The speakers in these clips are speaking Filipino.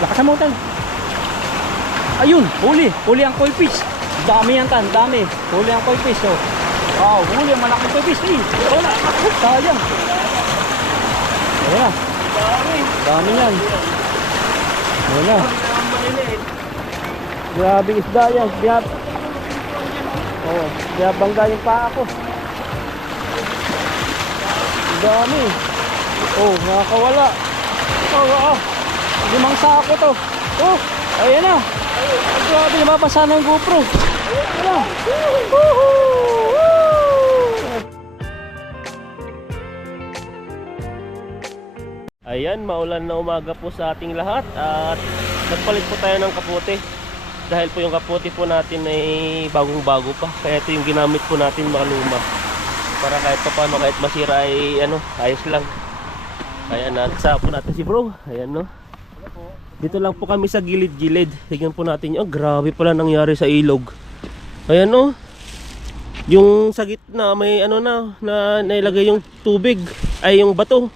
Lakasan mo, tan. Ayun, huli. Huli ang koi fish. Dami yan, tan. Dami. Huli ang koi fish, oh. Wow, huli ang malaking koi fish. Wala. Sayang. Ayan. Dami yan. Wala. Grabe isda yan. Oh, bangga yung paa ko. Dami. Oh, nakakawala. Oh. 5 sako to. Oh, ayan na. Grabe, nababasa na yung GoPro. Ayan na. Ayan, maulan na umaga po sa ating lahat. At nagpalit po tayo ng kapote. Dahil po yung kapote po natin ay bagong-bago pa. Kaya ito yung ginamit po natin maluma. Para kahit pa paano, kahit masira ay ayos lang. Ayan, nasa po natin si bro. Ayan, no. Dito lang po kami sa gilid-gilid. Tignan po natin yung grabe pala nangyari sa ilog. Ayan, no. Yung sa gitna may na nailagay yung tubig. Ay, yung bato.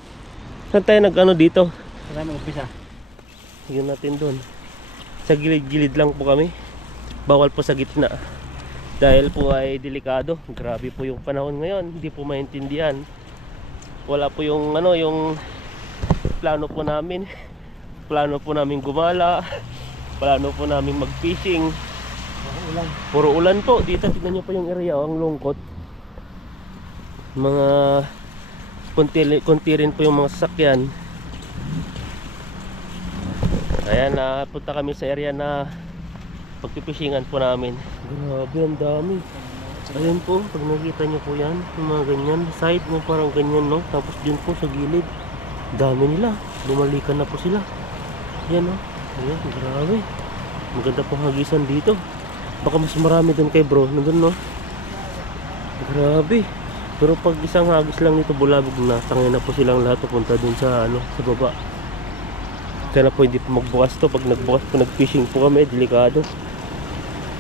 Saan tayo dito? Saan mo umpisa? Tignan natin doon. Sa gilid-gilid lang po kami. Bawal po sa gitna. Dahil po ay delikado. Grabe po yung panahon ngayon. Hindi po maintindihan. Wala po yung yung plano po namin. Plano po namin gumala. Plano po namin mag-fishing. Puro ulan po. Dito tignan nyo po yung area, ang lungkot. Mga konti rin po yung mga sasakyan. Ayan, punta kami sa area na pagpipishingan po namin. Grabe, ang dami. Ayan po, pag nakita nyo po yan, yung mga ganyan, side mo parang ganyan, no? Tapos dun po sa gilid, dami nila. Lumalikan na po sila. Ayan, no? Ayan, grabe. Maganda pong hagisan dito. Baka mas marami dun kay bro, nandun, no? Grabe. Pero pag isang hagis lang nito, bulabog na. Tangay na po silang lahat pupunta dun sa sa baba. Kaya na po hindi po magbukas to. Pag nagbukas po, nag-fishing po kami, delikado.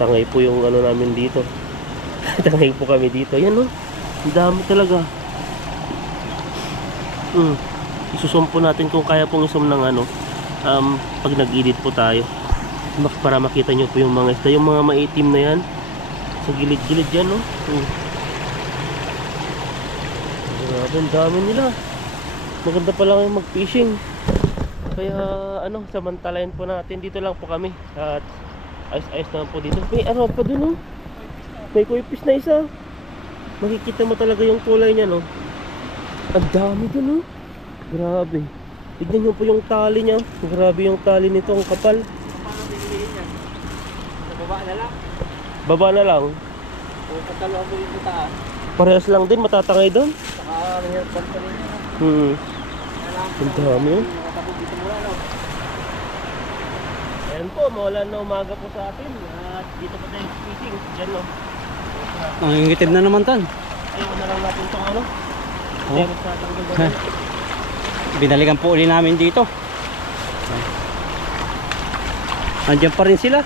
Tangay po yung namin dito. Tangay po kami dito. Yan, no? Ang dami talaga. Isusum po natin kung kaya pong isum ng pag nag-edit po tayo. Para makita nyo po yung mga isda. Yung mga maitim na yan. Sa gilid-gilid yan, no? Grabe, ang dami nila. Maganda pa lang yung mag-fishing. Kaya samantalayan po natin. Dito lang po kami. At ayos-ayos naman po dito. May pa dun, no? May koi fish na isa. Makikita mo talaga yung kulay niya, no? Ang dami dun, no? Grabe. Tignan nyo po yung tali niya. Grabe yung tali nito, ang kapal. Paano piniliin yan? Sa baba na lang? Baba na lang. O katalo mo dito taas? Parehas lang din, matatangay doon. Saka mahirap banta rin yan. Ang dami, oh. Nakatabog dito mula, no? Ayan po, maulan na umaga po sa atin. At dito po tayo fishing. Diyan, no? Ang ingitim na naman, tan. Ayaw na lang natin itong Oh. Binalikan po uli namin dito. Andiyan pa rin sila.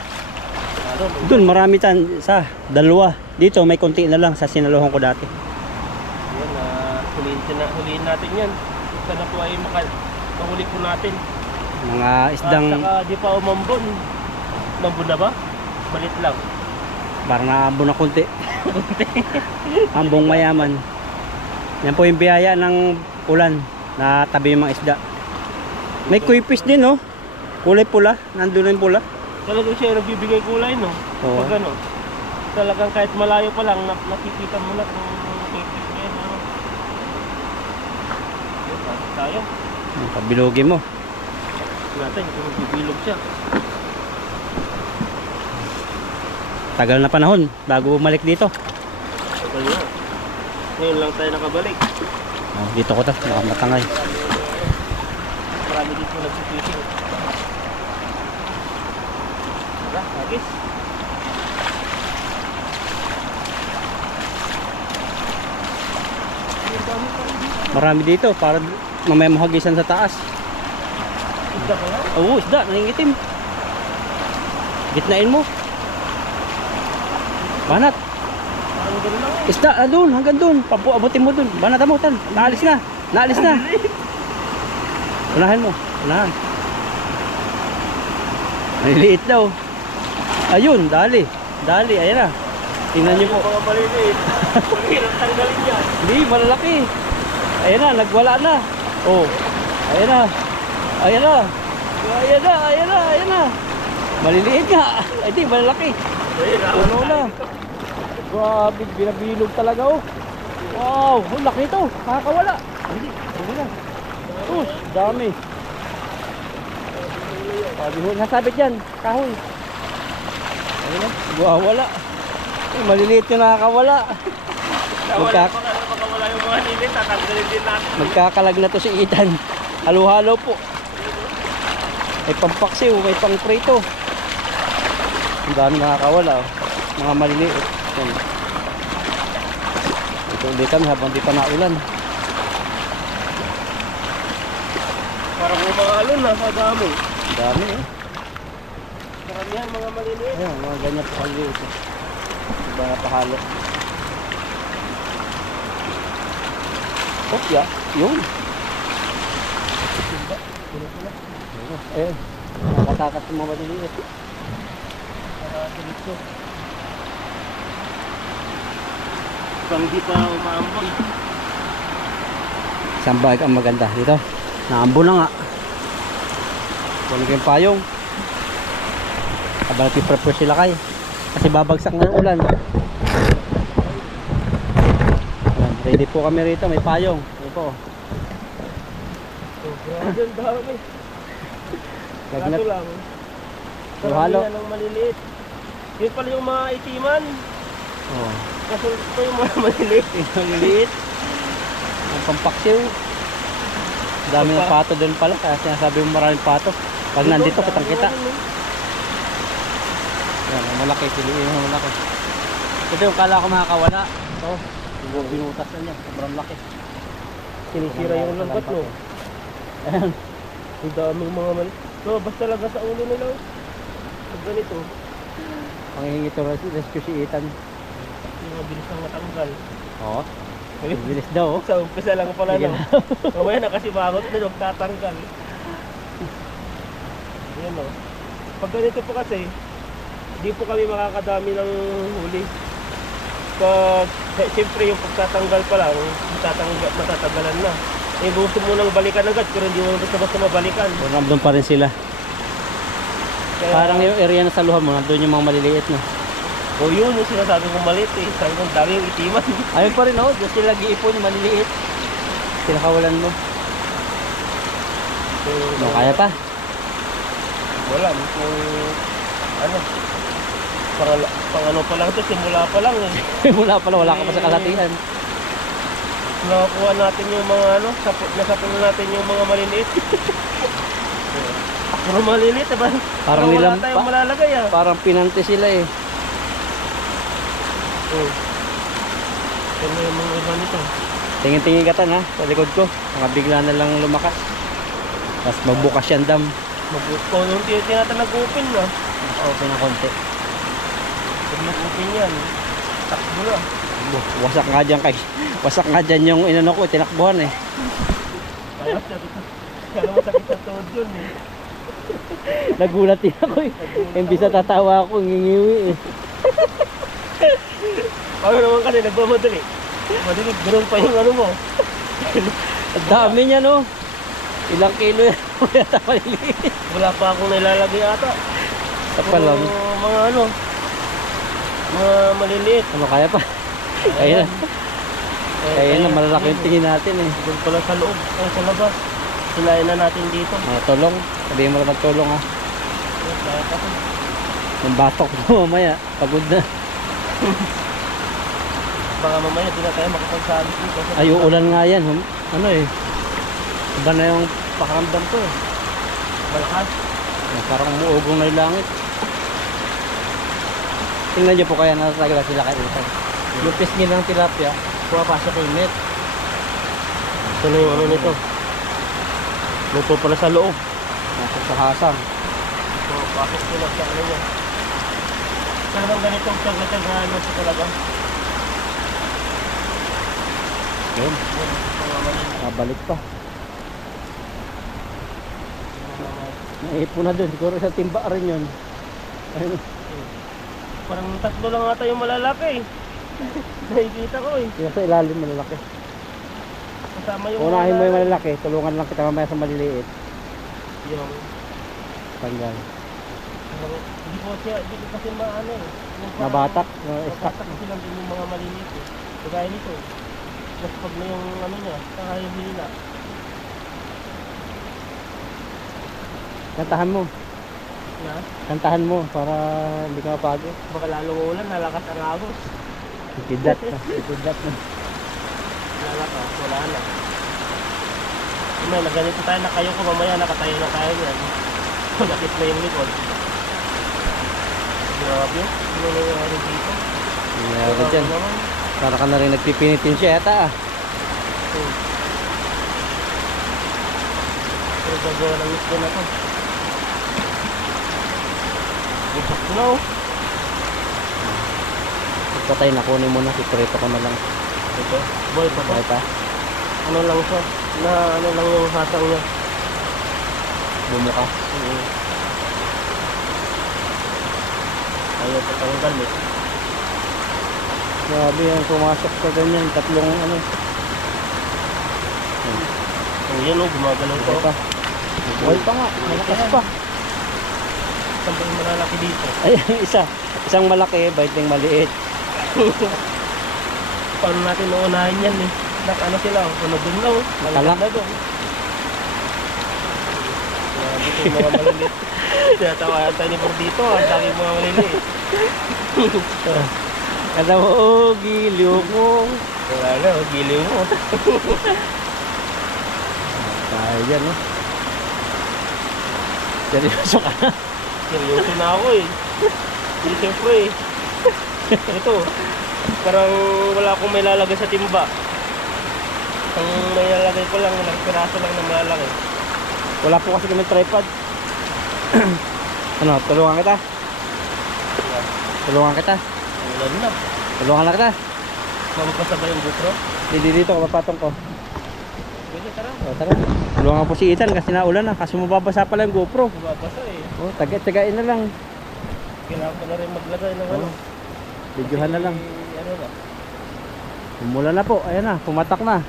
Doon marami tan sa dalawa. Dito may konti na lang sa sinaluhan ko dati. Yan, huliin natin yan. Sana po ay mahuli po natin. Mga isdang saka di pa umambon. Umambon na ba? Balit lang. parang naambon na konti. Ambong mayaman. Yan po yung biyaya ng ulan na tabi yung mga isda. May koi fish din, no? Kulay pula, nandun na yung pula. Talagang siya nagbibigay kulay, no? Oo. Pag talagang kahit malayo pa lang nakikita mo na kung nakikita mo yan, ano? Tayo. Pabilogin mo. Natin kung magbibilog siya. Tagal na panahon bago bumalik dito. Tagal na. Ngayon lang tayo nakabalik. Oh, dito ko nakamatangay. Marami dito nagsifishing. Tara, hagis. Marami dito para mamaya mo hagisan sa taas. Isda ba yan? Oo, isda, nangingitim. Gitnain mo. Banat. Parang gano'n lang eh. Isda, doon, hanggang doon. Abutin mo doon. Banat mo, tan. Naalis na. Naalis na. Unahan mo. Unahan. Maliliit daw. Ayun, dali. Dali, ayan na. Tingnan niyo po. Mga maliliit. Mahirap tanggalin yan. Hindi, malalaki. Ayan na, nagwala na. Oh, ayan na. Ayan na. Ayan na, ayan na, ayan na. Maliliit nga. Ay, di, malalaki. Ano na. Grabe, binabilog talaga oh. Wow, ang laki ito. Nakakawala. Hindi, hindi na. Dami. Sabi ho, nasabit yan. Kahoy. Ayun na, wala. Eh, maliliit yung nakakawala. Makawala yung mga lilit, tatanggalin din natin. Magkakalag na to si Ethan. Halo-halo po. May pampaksiw, may pangprito. Ang dami nakakawala. Mga maliliit. Yan. Ito ulit kami habang di pa naulan. Parang mga alon na sa dami. Dami eh. Karamihan mga maliliit. Ayan, mga ganyan pa kaliliit. Iba na pahalo. Oh, yeah. Yun. Ayan. Nakatakat yung mga maliliit. Pang di pa umaambang. Isang bag ang maganda dito. Naambo na nga. Huwag yung payong. Habang prepare sila kay. Kasi babagsak na yung ulan. Ayan, ready po kami rito. May payong. Ayan po. Grabe ang dami. Lagnat. Kaso lang. Halo. Karamihan ng maliliit. Yun pala yung mga itiman. Oh. Kaso ito yung mga maliliit. Ang liit. Ang pampaksiw. Dami ng pato doon pala. Kaya sinasabi mo maraming pato. Pag nandito, kitang kita. Yan, ang malaki. Piliin yung malaki. Ito yung kala ko makakawala. Ito. Yung binutas na niya. Sobrang laki. Sinisira yung lambat, no? Ayan. Ang daming mga maliliit. So, basta talaga sa ulo nila. Pag ganito, Panghihingi ito rescue si Ethan. yung mabilis ang matanggal. Oo. Bilis daw. Oh. Sa umpisa lang pala, no? Mamaya na kasi bakot na yung tatanggal. Ayan, no? Pag ganito po kasi, hindi po kami makakadami ng huli. Pag, siyempre yung pagtatanggal pa lang, matatagalan na. Eh, gusto mo nang balikan agad, pero hindi mo basta mabalikan. Nandun pa rin sila. Kaya, Parang yung area na saluhan mo, nandun yung mga maliliit na. o yun, yung sinasabi kong maliit eh. Sabi kong dami yung itiman. Ayun pa rin oh, doon sila nag-iipon yung maliliit. Pinakawalan mo. So, No, kaya pa. wala. Kung, ano, pang ano pa lang to, simula pa lang eh. Mula pala, wala ka pa sa kalatihan. Nakakuha natin yung mga ano, nasapin na natin yung mga maliliit. Puro maliliit, diba? Parang wala nilang, tayong malalagay ah. parang pinante sila eh. Oh. Ano yung mga iba nito? Tingin-tingin ka tan ha, sa likod ko. Nakabigla na lang lumakas. Tapos magbukas yan dam. Kung yung tinatan nag-open na, Open ng konti. pag nag-open yan, takbo na. Wasak nga dyan kay. Wasak nga dyan yung inano ko, tinakbuhan eh. Kaya mo sakit sa tuhod yun eh. Nagulat din ako eh. Imbis na tatawa ako, ngingiwi eh. Ano naman kasi nagmamadali. Madali, ganoon pa yung ano mo. Ang dami niya no. Ilang kilo yan. Yata maliliit. Wala pa akong nilalagay ata. Kapal lang. Mga ano, mga maliliit. Ano kaya pa? Ayun na. Ayun na, malalaki yung tingin natin eh. Doon pala sa loob, ay sa labas. Sinayin na natin dito. Tulong. Sabihin mo na magtulong ha. Kaya pa to. Yung batok mo mamaya. Pagod na. Baka mamaya di na tayo makapagsalis dito. Ay, uulan nga yan. Ano eh. Iba na yung pakiramdam ko eh. Malakas. Parang umuugong na yung langit. Tingnan nyo po kaya natagala sila kay Ethan. Yung pisngin ng tilapia, pumapasok yung net. Ito na yung ano nito. Luto pala sa loob. Nasa sa hasang. So, pasok sila sa ano niya. Talagang ganitong tsaga-tsagaan mo sa talaga. Yun. Mga maliliit. Nabalik pa. Naipon na dun. Siguro sa timba rin yun. Ayun. Parang tatlo lang ata yung malalaki. Nakikita ko eh. Yung sa ilalim malalaki. Kasama yung Unahin mo yung malalaki. Tulungan lang kita mamaya sa maliliit. Yung Tanggal. hindi po siya, hindi ko kasi maano eh. Yung parang- Nabatak. Nabatak kasi lang din yung mga maliliit eh. Kagaya nito. Mas pag na yung ano niya, saka yung hila. Kantahan mo. Na, Kantahan mo para hindi ka mapagod. baka lalong ulan, nalakas ang agos. Ipidat na. Ipidat na. Nalakas, wala na. May naganito tayo na kayo ko, mamaya nakatayo na tayo yan. Nakit na yung likod. Grabe, ano nangyari dito? Nangyari dyan. naman. Para ka na rin nagpipinitin siya yata ah. Pero gagawa ng mismo na to. Ipak na oh. Patay na, kunin mo na. Sikrito ko na lang. Ito, boy pa to. Bakit pa? Ano lang siya, na ano lang yung hatang niya. Bumuka. Ayaw patanggal eh. Grabe yan, pumasok sa ganyan. Tatlong ano. Oh, yan oh, gumagalaw pa. Buhay pa. Buhay pa nga. Malakas pa. Saan ba yung malalaki dito? Ay, isa. Isang malaki, baiting maliit. Paano natin uunahin yan eh? Ano sila, ano dun na oh. Nakalak. Na doon. Grabe itong mga maliliit. Tinatawayan tayo ni Bor dito, ang dami mga maliliit. Kada mo, oh, giliw mo. Wala na, oh, giliw mo. Tayo dyan, oh. Seryoso ka na. Seryoso na ako eh. Hindi siyempre eh. Ito, parang wala akong may lalagay sa timba. Ang may lalagay ko lang, ilang piraso lang na malalaki. Wala po kasi kami tripod. Ano, tulungan kita? Tulungan kita? Ulan na. Tulungan lang kita? Mapapasabay yung GoPro. Dito, kapatong ko. Pwede, tara. O, tara. Tulungan po si Ethan kasi naulan na. Kasi mababasa pala yung GoPro. Mababasa eh. O, tagain na lang. Kailangan ko na rin maglagay ng ano. Videohan na lang. Ano na. Umulan na po. Ayan na, pumatak na.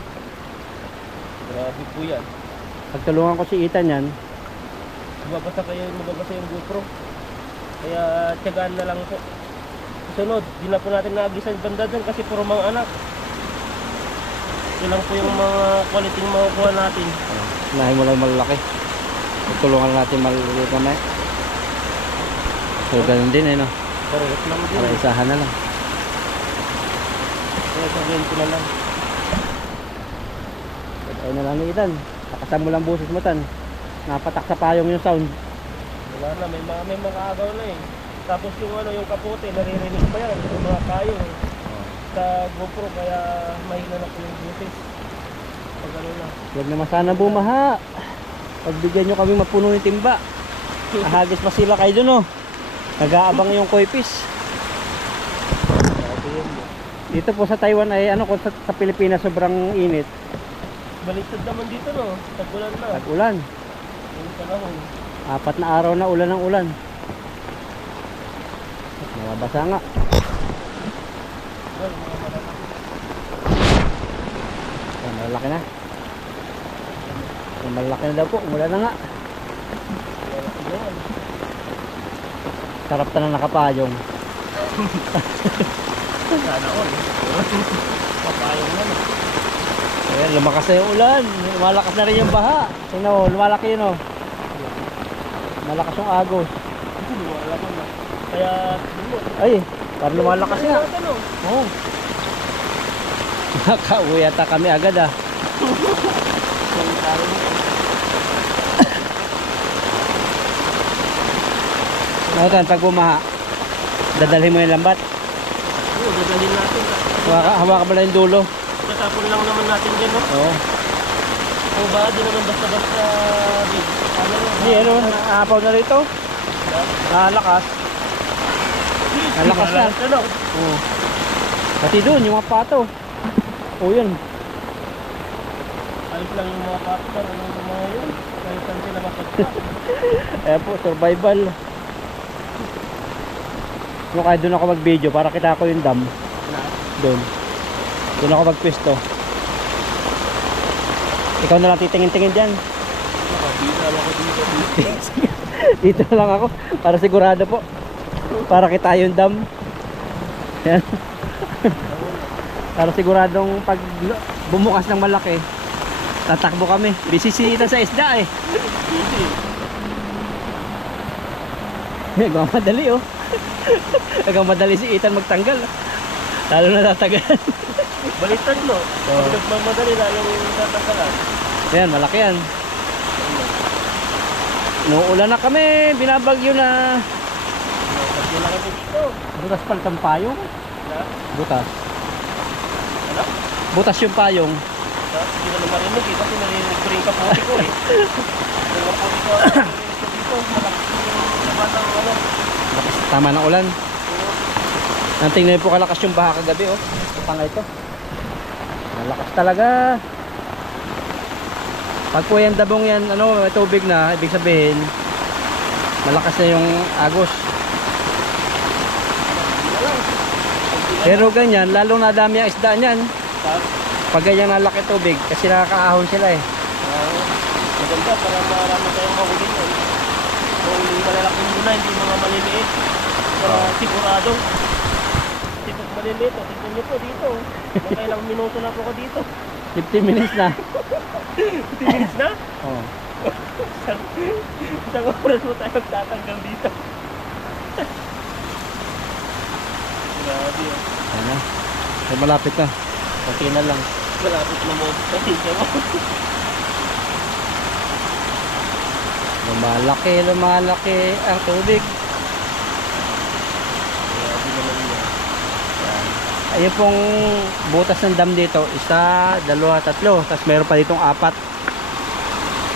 Grabe po yan. Pagtulungan ko si Ethan yan. Mababasa yung GoPro. Kaya tiyagaan na lang po. Sunod, di na po natin naagisan yung banda dyan kasi puro mga anak. Yun lang po yung mga quality yung makukuha natin. Unahin mo lang malalaki. Pagtulungan natin maliliit na may. So, ganun din eh, no? Parehas lang din. Para isahan na lang. Kaya sabihin ko na lang. Ayun na lang ni Ethan. Nakasan mo lang busis mo, Tan. Napatak sa payong yung sound. Wala na, may makaagaw na eh. Tapos yung ano, yung kapote, naririnig pa yan. Yung mga kayong sa GoPro, kaya mahina na po yung busis. Pag ano na. Huwag naman sana bumaha. Pagbigyan nyo kami mapuno yung timba. Ahagis pa sila kayo dun, oh. Nag-aabang yung koi fish. Grabe yun. Dito po sa Taiwan ay ano, kung sa Pilipinas sobrang init. Baliktad naman dito no, tag-ulan na. Tag-ulan. Yung panahon. 4 na araw na ulan ng ulan. Nababasa nga. Well, mga malalaki. Ayan, malaki na. Ayan, malaki na daw po. Umulan na nga. Malaki yan. Sarap na nakapayong. Sana all. Papayong na. Ayan, lumakas na yung ulan. Lumalakas na rin yung baha. Tingnan mo, lumalaki yun, oh. Malakas yung agos. Wala ko na. Kaya, Ay, parang lumalakas nga. Ano? Oo. Nakauwi ata kami agad, ah. Yung taro mo. Ano tan, pag bumaha, dadalhin mo yung lambat. Oo, dadalhin natin. Hawakan mo lang yung dulo. Tatapon lang naman natin dyan, no? Oo. O ba, di naman basta-basta big. Ano no? Hindi, ano, naapaw na rito. Nalakas. Nalakas na. Ano? Oo. Pati doon, yung mga pato. Oo, yun. Alis lang yung mga kaptar, ano yung mga yun. Kahit saan sila mapagpa. Ayan po, survival. Yung kaya doon ako mag-video para kita ko yung dam. Doon. Doon ako magpwesto. Ikaw na lang titingin-tingin dyan. Nakabita lang ako dito. Dito na lang ako para sigurado po. Para kita yung dam. Yan. Para siguradong pag bumukas ng malaki, tatakbo kami. Bisisita sa isda eh. Nagmamadali oh. Nagmamadali si Ethan magtanggal. Lalo na tatagalan. Baliktad no? Pag nagmamadali lalong tatanggalan. Yan, malaki yan. Nuulan na kami, binabagyo na. Pag lang kami dito. Butas pala ang payong. Na? Butas. Ano? Butas yung payong. Hindi ko na marinig eh. Kasi narinig ko rin kaputi ko eh. Yung kaputi ko dito. Malakas yung laman ng ano. Tama ng ulan. Ang tingnan po kalakas yung baha kagabi oh. Tanga ito. Malakas talaga. Pag po yan dabong yan, ano, may tubig na, ibig sabihin malakas na yung agos. Pero ganyan, lalong nadami ang isda niyan. Pag ganyan nalaki tubig, kasi nakakaahon sila eh. Maganda para marami tayong mahuli yun. Mahuli malalaking muna, hindi mga maliliit. Para sigurado. Kasi pag maliliit, tignan nyo po dito. Makailang minuto na po ko dito. 15 minutes na. 15 minutes na? Oh. Isang oras mo tayo magtatanggal dito. Grabe yun. Ano? Ay, malapit na. Kunti na lang. Malapit na mo. Kasi siya mo. Lumalaki ang tubig. Grabe naman yun. Ayun pong butas ng dam dito. Isa, dalawa, tatlo. Tapos meron pa ditong 4.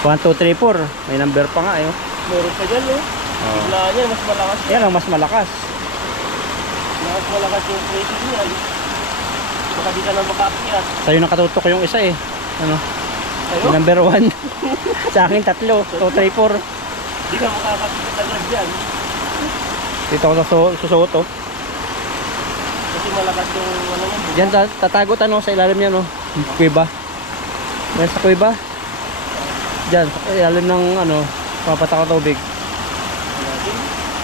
1, 2, 3, 4. May number pa nga eh. Meron pa dyan eh. Oh. Bigla niya, mas malakas yan. Yan ang mas malakas. Mas malakas yung pressure niyan. Baka di ka na makakyat. Sa'yo nakatutok yung isa eh. Ano? Sa'yo? Yung number 1. Sa akin 3, 2, 3, 4. Di ka makakakyat agad dyan. Dito ako sa susuot oh. Kasi malakas yung ano yan. Diyan tatagot ano sa ilalim niya no. Kuweba. Yan sa kuweba. Diyan sa ilalim ng ano, papatak ng tubig.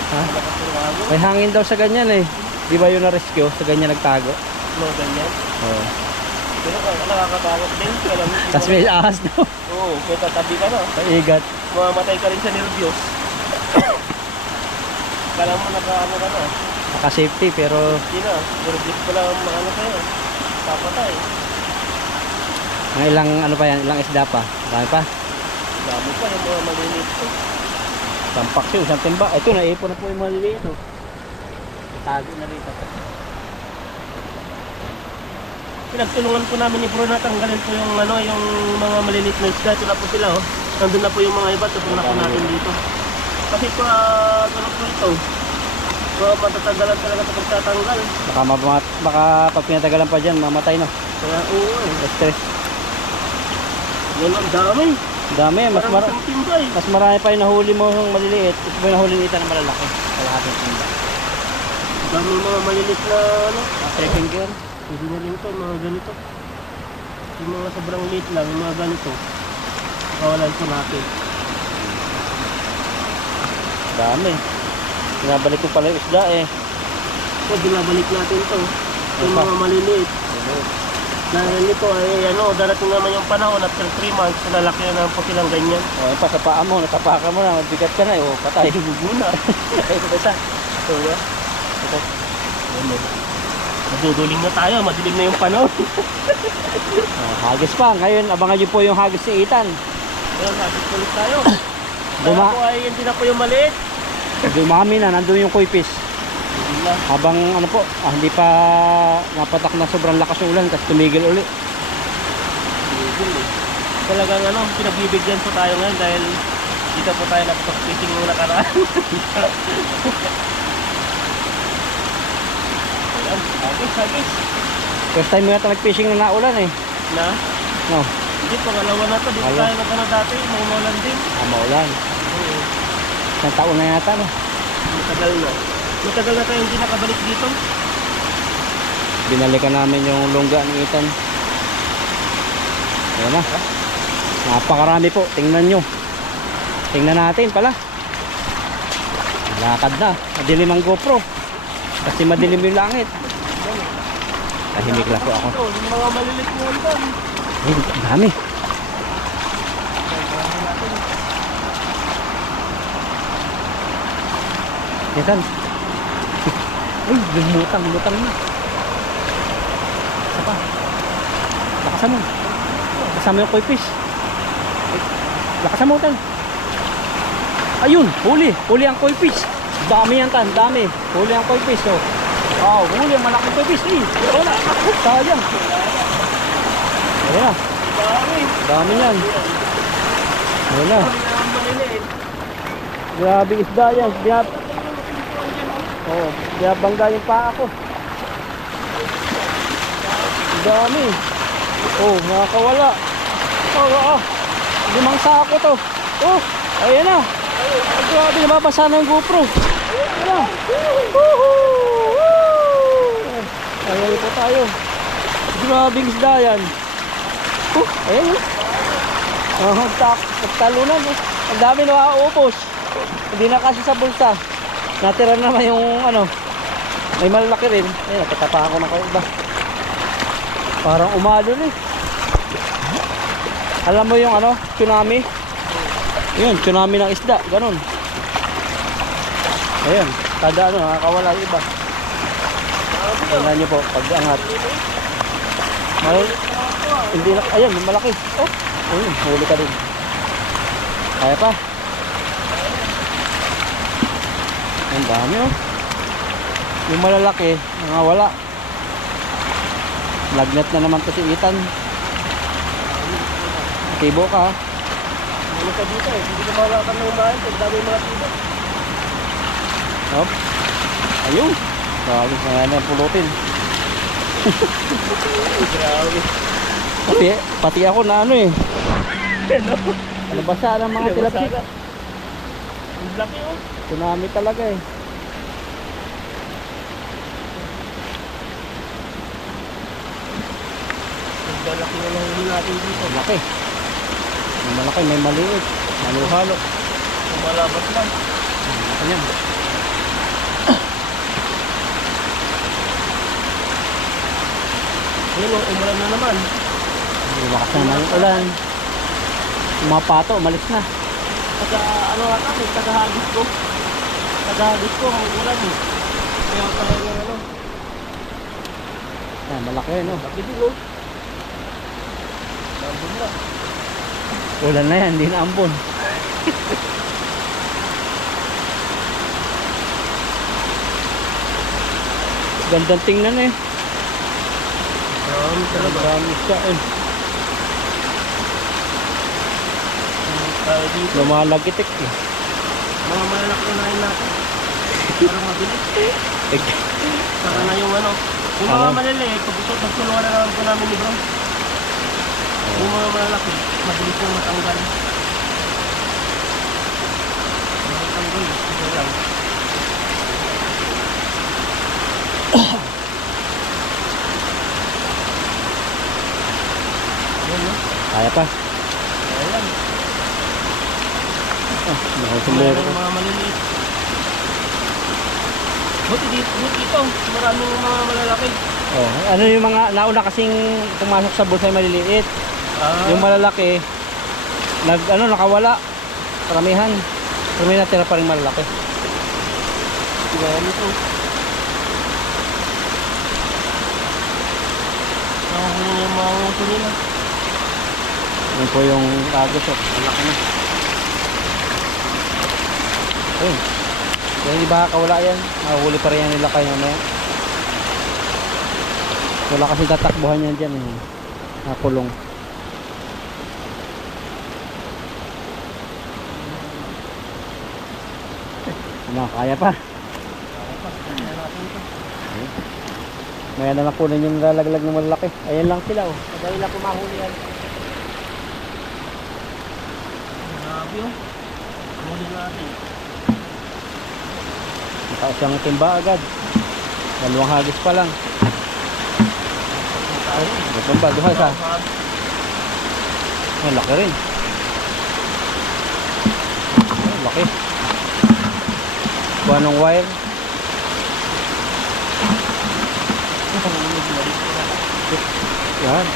Ha? Malakas yung hangin. May hangin daw sa ganyan eh. Di ba yung na-rescue? Sa ganyan nagtago. No, ganyan. Oo. Pero nakakatakot din. Tapos may ahas daw. Oo, may tatabi ka na. Sa igat. Mamamatay ka rin sa nervyos. Kala mo naka-ano ka na. Naka-safety pero Hindi na. Nervyos pala ang ano kayo. Papatay. ang ilang ano pa yan, ilang isda pa. Dami pa. Dami pa yung mga maliliit ko. Sampak siya, isang timba. Ito naipon na po yung maliliit oh. Tago na rito. Pinagtulungan po namin ni Bro na tanggalin po yung ano, yung mga maliliit na isda. Ito na po sila oh. Nandun na po yung mga iba. Tutulungan na po natin dito. Kasi pa ganun po ito. Matatagalan talaga sa pagtatanggal. Baka pag pinatagalan pa dyan, mamatay no. Kaya oo eh. Stress. Yan ang dami. Dami, Parang isang timbay. mas marami pa yung nahuli mo yung maliliit. Ito pa yung nahuli nito na malalaki. Kalahating timba. Dami mga maliliit na ano. Three finger. Pwede na rin ito, mga ganito. Yung mga sobrang liit lang, yung mga ganito. Kawalan po natin. Dami. Pinabalik ko pala yung isda eh. So, binabalik natin ito. Yung mga maliliit. Dahil nito ay ano, darating naman yung panahon after 3 months, lalaki na naman po silang ganyan. O, pa sa paa mo, natapakan mo na, mabigat ka na eh. O, patay. Guguna. Ito ba isa? Ito ba? Ito. Maduduling na tayo, madilim na yung panahon. Hagis pa. Ngayon, abangan nyo po yung hagis ni Ethan. Ayun, hagis ulit tayo. Duma- Kaya po ay hindi na po yung maliit. Dumami na, nandun yung kuipis. Hindi na. Habang ano po, hindi pa napatak na sobrang lakas yung ulan, tapos tumigil uli. Talagang ano, pinagbibigyan po tayo ngayon dahil dito po tayo nakapag-fishing nung nakaraan. Hagis. First time mo yata nag-fishing na naulan eh. Na? No. Hindi, pangalawa na to. Dito Ayun. tayo nagkano dati, maulan din. Maulan. Oo. Isang taon na yata, no? Matagal na. Matagal na tayo hindi nakabalik dito. Binalikan namin yung lungga ni Ethan. Ayan na. Napakarami po. Tingnan nyo. Tingnan natin pala. Lakad na. Madilim ang GoPro. Kasi madilim yung langit. Tahimik lang po ako. Ito, yung mga malilit mo doon. Ay, ang dami. Ethan. Ay, lumutang na. Isa pa. Lakasan mo. Lakasan mo yung koi fish. Ay, lakasan mo, Tan. Ayun, huli ang koi fish. Dami yan, Tan, dami. Huli ang koi fish, oh. Wow, huli ang malaking koi fish. Eh, wala. Sayang. Ayan na. Dami. Dami yan. Ayan na. Dami na ang maliliit. Grabe isda yan. Oh, bangga yung paa ko. Ang dami. Oh, nakakawala. Oh. 5 sako to. Oh, ayan na. Grabe, nababasa na yung GoPro. Ayan na. Woohoo! Ayan po tayo. Grabe isda yan. Oh, ayan. Nagtalunan. Ang dami na mauubos. Hindi na kasi sa bulsa. Natira naman yung ano. May malaki rin. Ayun, nakatapa ako ng iba. Parang umalon eh. Alam mo yung ano, tsunami? Yun, tsunami ng isda, ganun. Ayun, kada ano, nakakawala yung iba. Tingnan nyo po, pag-angat. Hindi na, ayun, malaki. Oh, ayun, huli ka din. Kaya pa. Ang dami oh. Yung malalaki, wala. Lagnat na naman to si Ethan. Tibo ka. Ano ka dito eh, hindi ka malakan na umahin. Ang dami mga tibo. Hop. Ayun. Grabe, ngayon ang pulutin. Grabe. Pati ako na ano eh. Ano basa ng mga tilapsik. Ang laki oh. Tsunami talaga eh. Ang laki na lang natin dito. Malaki. May malaki, may maliit. Maluhalo. Malabas lang. Ayan. Ayun oh, umulan na naman. Lakas na ng ulan. Yung mga pato, umalis na. Taga ano ata, may tagahagis ko. Tagahagis ko, ang ulan eh. Kaya tayo ng ano. Ayan, malaki no. Laki din oh. Nandun na. Ulan na yan, hindi na ambon. Gandang tingnan eh. Marami talaga. Marami siya eh. Tayo dito. Lumalagitik eh. Mga malalaki na rin natin. Parang mabilis. Saka na yung ano. Yung mga maliliit, pagtulungan na naman po namin ni Bro. Yung mga malalaki, mabilis yung matanggal. Matanggal, ito lang. Ayan no? Kaya pa. Ayan. Nakasumero Mayroong mga maliliit. Buti dito, maraming mga malalaki. Oh, ano yung mga nauna kasing pumasok sa bulsa yung maliliit. Yung malalaki nakawala. Karamihan. Pero may natira pa rin malalaki. Tignan ito. Nakahuli na yung mga nguso nila. Yun po yung agos oh. Malaki na. Ayun. Yung iba kawala yan. Nakahuli pa rin yan nila kayo mamaya. Wala kasi tatakbuhan yan dyan eh. Nakulong. Ano, kaya pa. Maya na nakunin yung lalaglag ng malaki. Ayan lang sila oh. Madali lang pumahuli yan. oh. Huli natin. Mataos siyang timba agad. Dalawang hagis pa lang. Ito ba? Duhay sa? Ay, laki rin. Ay, laki. Kuha ng wire. Yan.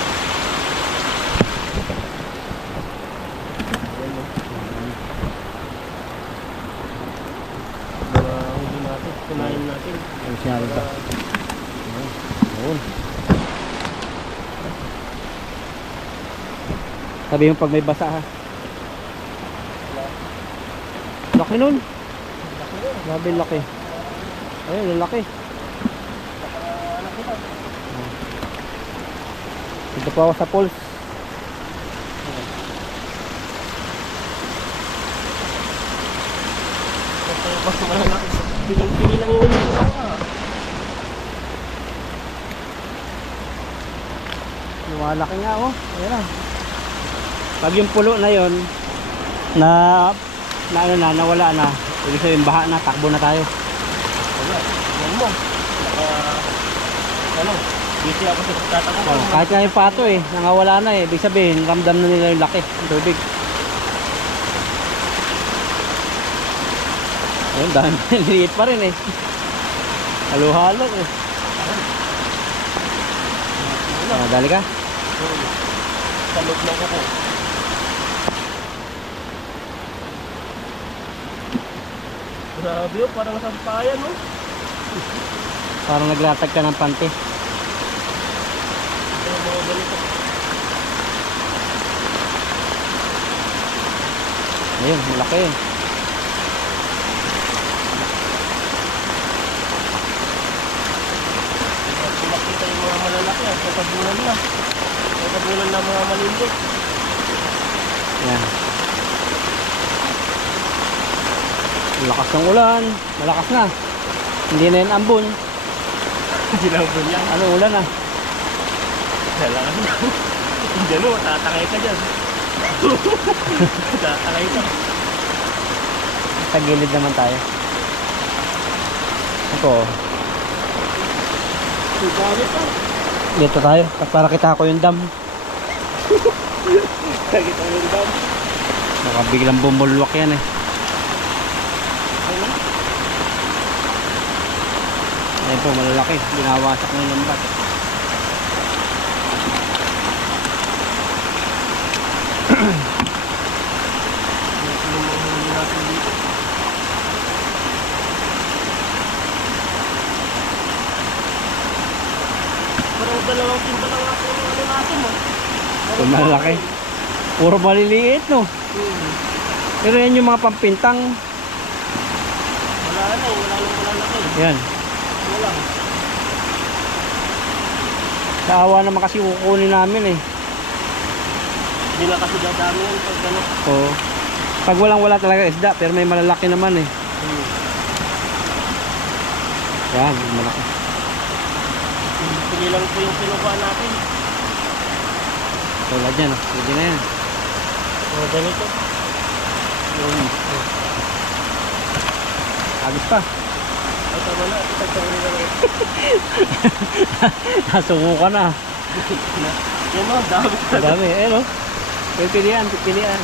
Huli natin. Kunain natin. Ang sinari ba? Yun. Sabi mo pag may basa ha. Laki nun. Grabe laki. Ayun, lalaki. Dito pa ako sa pulse. Mas malalaki. Piling-pili lang yung Lumalaki nga oh. Ayan na. Pag yung pulo na yon na ano na, nawala na. Ibig sabihin baha na, takbo na tayo. wala. Yan mo. Ano? Busy ako sa pagtatakbo. Oh, kahit nga yung pato eh, nangawala na eh. Ibig sabihin, ramdam na nila yung laki ng tubig. Ayun, dami liit pa rin eh. Halo-halo eh. Dali ka. Sa loob ng kuko. Grabe oh, parang sampayan oh. Parang naglatag ka ng pante. Yung mga ganito. Ayun, malaki eh. Makita yung mga malalaki at katabunan na. Katabunan na mga malindot. Yan. Malakas ng ulan. Malakas na. Hindi na yan ambon. Hindi lang po yan. Ano ulan ah? Kailangan na. Diyan o, tatangay ka dyan. Tatangay ka. Sa gilid naman tayo. Ito. Sugamit ka. Dito tayo. Para kita ko yung dam. Nakita mo yung dam. Baka biglang bumulwak yan eh. Ano? Ayan po, malalaki. Binawasak na yung lambat. Parang dalawang timba lang natin yung ano natin mo. Ito malalaki. Puro maliliit no. Pero yan yung mga pampintang. Wala na eh, wala nang malalaki. Yan. Wala. Naawa naman kasi kukunin namin eh. Hindi na kasi dadami yan pag ano. Oo. Pag walang wala talaga isda, pero may malalaki naman eh. Yan, malaki. Pili lang po yung kinukuha natin. Tulad yan, pwede na yan. O, ganito. Agos pa. Ay, tama na. Itagtawin na lang. Nasuko ka na. Yan o, dami. Madami, eh no. Pipilian, pipilian.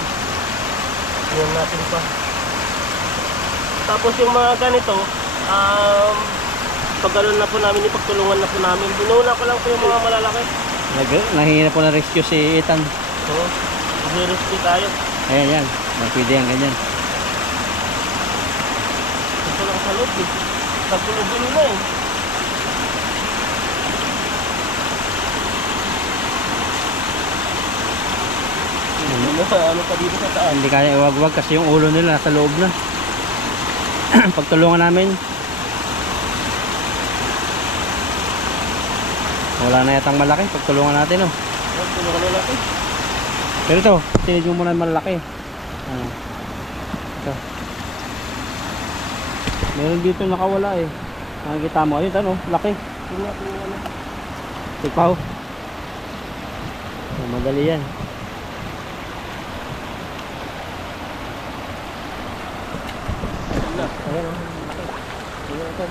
Yan natin pa. Tapos yung mga ganito, pag gano'n na po namin, ipagtulungan na po namin. Binuna ko lang po yung mga malalaki. Nahingi na po ng rescue si Ethan. Oo. Mag-rescue tayo. Ayan, yan. Pwede yan, ganyan. Ito lang sa loob eh. Nagpulo-bulo na eh. Ano pa dito sa taas? Hindi kaya iwagwag kasi yung ulo nila nasa loob na. Pagtulungan namin. Wala na yatang malaki. Pagtulungan natin oh. Tulungan na natin. Pero ito, sinid mo muna yung malaki. Ito. Meron dito nakawala eh. Nakikita mo. Ayun, ano, laki. Tingnan natin yung ano. Tigpaw. Madali yan. Ayan o. Ayan ito.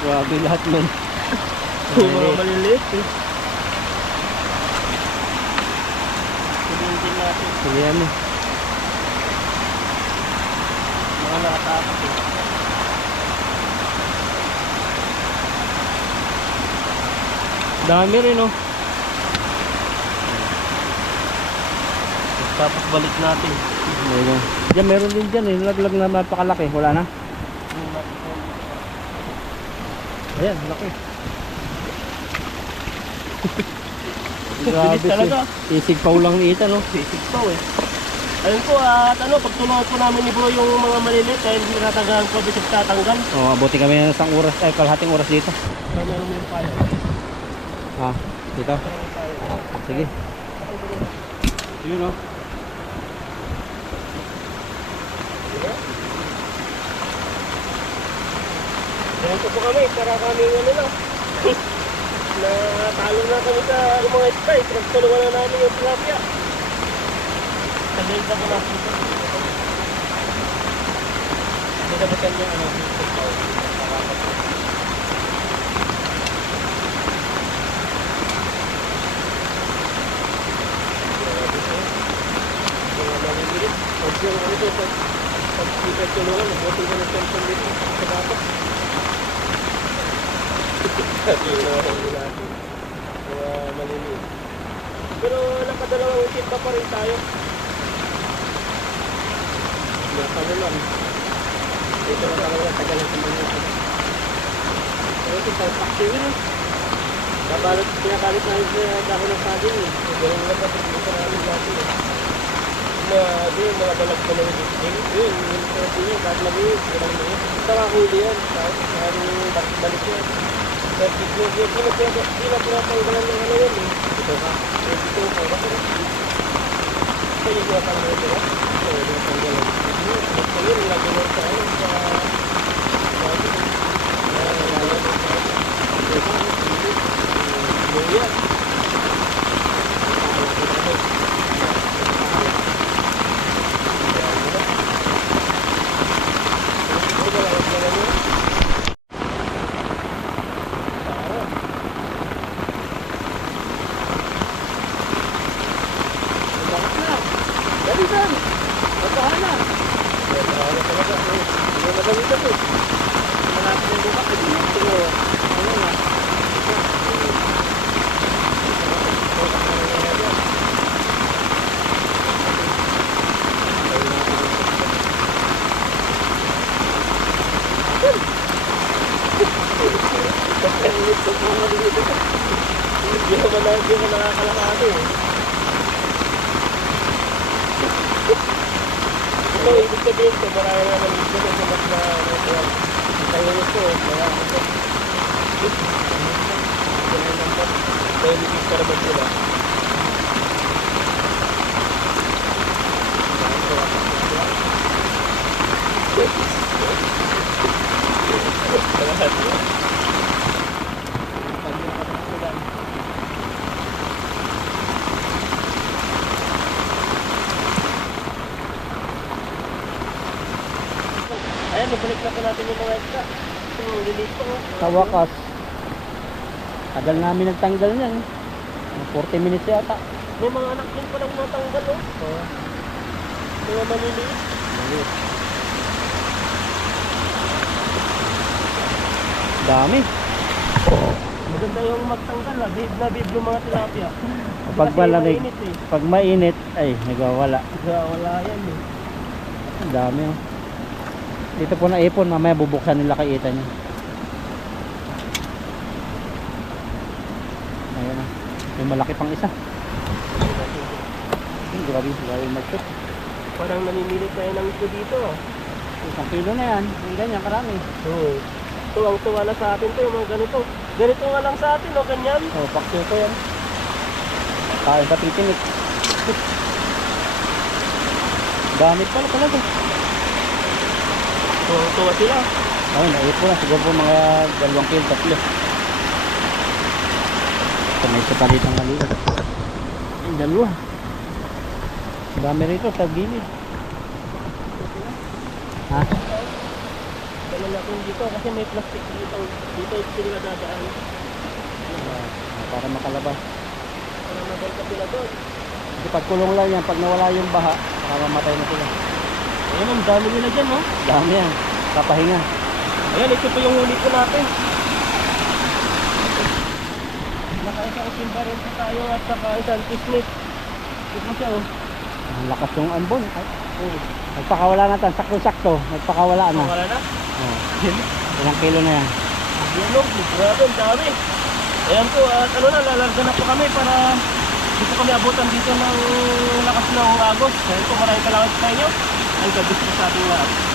Grabe lahat men. Yung mga maliliit eh. Tuloyin din natin. Sige ano. Mga nakatakas eh. Dami rin oh. Tapos balik natin. Meron. Diyan meron din dyan eh. Laglag na napakalaki. Wala na. Ayan, laki. Bilis talaga. Isig pa ulang ni Ethan no. Basic pa eh. Ayun po at ano, pagtulungan po namin ni bro yung mga maliliit dahil hindi natanggalan ko bisig tatanggal. Oh, abuti kami ng isang oras ay kalahating oras dito. So meron mo yung pala. Ah, dito. Sige. Yun oh. Ganito po kami, para kami ano lang. Natalo na kami sa mga strike. Nagtulungan na namin yung tilapia. Sabihin pa po natin ito. Hindi na ba kanya ano? Pag yung ano ito, pag kita tulungan, mabuti ka ng tension dito sa dapat. Sabi yung mga huli natin, mga maliliit. Pero nakadalawang timba pa rin tayo. Nakalo lang. Dito na talaga tagalan sa mga ito. Pero ito, pang-paksi yun eh. Pinakalit namin sa dahon ng saging eh. Ganun lang kapag dito namin dati eh. Yung mga balag ko ng disney, yun, yung sarap yun, kahit maliit, ganun mo yun. Saka huli yan, kahit balik yan. Pero pinapinatanggalan ng ano yun eh. Ito ka, dito ka, baka na. Ito yung pinapanggalan nila. Ito yung pinapanggalan. Basta yun, lagi mo sa ano, sa... Luya. Hindi mo nakakalakado eh. Ito, ibig sabihin ko, marami na naman dito sa mas na tanginis ko, kaya ako. Kaya hindi karabag sila. Ayan, ibalik na po natin yung mga extra. Yung lilit po. Sa wakas. Tagal namin nagtanggal niyan. 40 minutes yata. May mga anak din palang matanggal oh. Mga maliliit. Dami. Maganda yung magtanggal ah. Bib na bib yung mga tilapia. Pag Kasi malamig, mainit eh. pag mainit, ay nagwawala. Wala yan eh. Ang dami oh. Dito po na ipon, mamaya bubuksan nila kay Ethan niya. Ayan na. May malaki pang isa. Grabe, grabe mag-shoot. Parang namimilit tayo ng ito dito ah. 1 kilo na yan. Yung ganyan, karami. Oo. Tuwang-tuwa na sa atin to yung mga ganito. Ganito nga lang sa atin o ganyan. Oh, paksiw ko yan. Kain pa titinik. Gamit pala talaga. Tuwang-tuwa sila. Ay, naipon na. Siguro po mga 2 kilo, 3. Ito may isa pa dito ang maliit. Yung dalawa. Dami rito sa gilid. Ha? Ganun natin dito kasi may plastic dito. Dito sila dadaan. Para makalabas. Para mabalik sila doon. Kasi pagkulong lang yan, pag nawala yung baha, mamamatay na sila. Ayan, ang dami nila dyan, no? Dami yan. Kapahinga. Ayan, ito po yung huli ko natin. Nakaisang timba rin po tayo at saka isang kismet. Ito po siya, oh. Ang lakas yung ambon. Ay, nagpakawala na tan, sakto-sakto. Nagpakawala na. Wala na? Oh. Ilang kilo na yan. Ayan, no? Grabe, ang dami. Ayan po, at ano na, lalarga na po kami para dito kami abutan dito ng lakas ng agos. Ayan po, maraming salamat sa inyo. Ang gabis po sa ating lahat.